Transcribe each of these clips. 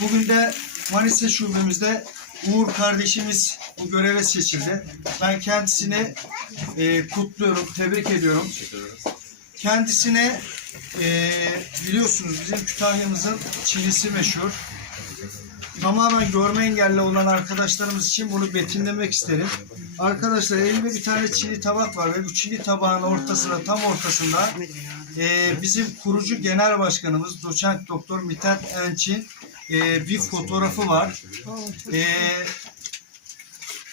Bugün de Manisa şubemizde Uğur kardeşimiz bu göreve seçildi. Ben kendisini e, kutluyorum, tebrik ediyorum. Kendisine e, biliyorsunuz bizim Kütahya'mızın çilisi meşhur. Tamamen görme engelli olan arkadaşlarımız için bunu betimlemek isterim. Arkadaşlar elimde bir tane çili tabak var ve bu çili tabağın ortasında, tam ortasında e, bizim kurucu genel başkanımız doçent doktor Mithat Enç'in e, bir fotoğrafı var. E,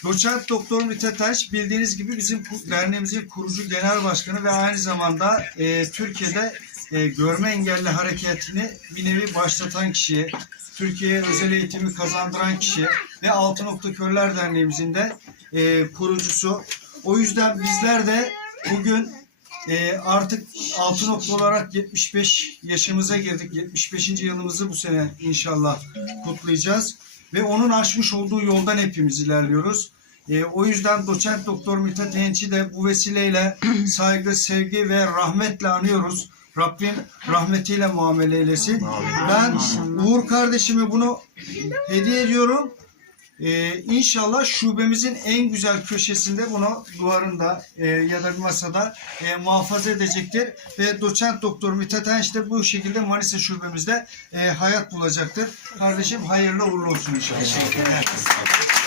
Doçent Doktor Mithat Enç bildiğiniz gibi bizim derneğimizin kurucu genel başkanı ve aynı zamanda e, Türkiye'de e, görme engelli hareketini bir nevi başlatan kişi, Türkiye'ye özel eğitimi kazandıran kişi ve Altı Nokta Körler Derneğimizin de e, kurucusu. O yüzden bizler de bugün e, artık altı nokta olarak 75 yaşımıza girdik. 75. yılımızı bu sene inşallah kutlayacağız. Ve onun aşmış olduğu yoldan hepimiz ilerliyoruz. E, o yüzden doçent doktor Mithat Enç'i de bu vesileyle saygı, sevgi ve rahmetle anıyoruz. Rabbim rahmetiyle muamele eylesin. Ben Uğur kardeşime bunu hediye ediyorum. Ee, inşallah şubemizin en güzel köşesinde bunu duvarında e, ya da bir masada e, muhafaza edecektir. Ve doçent doktor Mithat Enç de bu şekilde Manisa şubemizde e, hayat bulacaktır. Kardeşim hayırlı uğurlu olsun inşallah.